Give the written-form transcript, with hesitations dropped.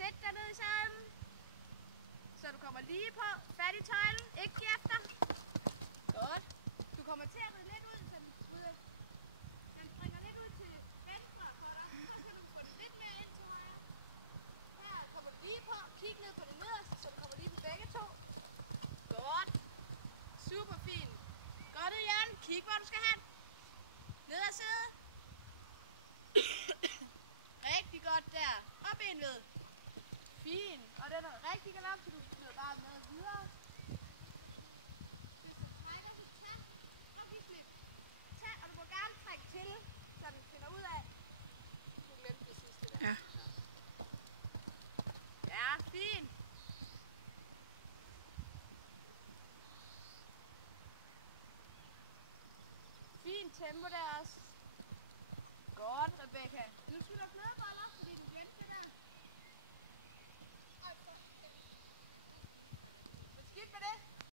Sæt dig ned i sadlen. Så du kommer lige på. Fat i tøjlen. Ikke giv efter. Godt. Du kommer til at ride lidt ud, så den springer lidt ud til venstre for dig. Så kan du få det lidt mere ind til højre. Her kommer du lige på. Kig ned på det nederste, så du kommer lige på begge to. Godt. Super fint. Godt ud, Jan. Kig, hvor du skal hen. Ned og sidde. Rigtig godt der. Op en ved. Fint. Og den er rigtig galop, så du bliver bare med videre. Hvis du trækker, så tag og giv slip. Tag, og du må gerne trække til, så den finder ud af. Du glemte det sidste der. Ja. Ja, fint. Fint tempo der også. Godt, Rebecca. Nu skal du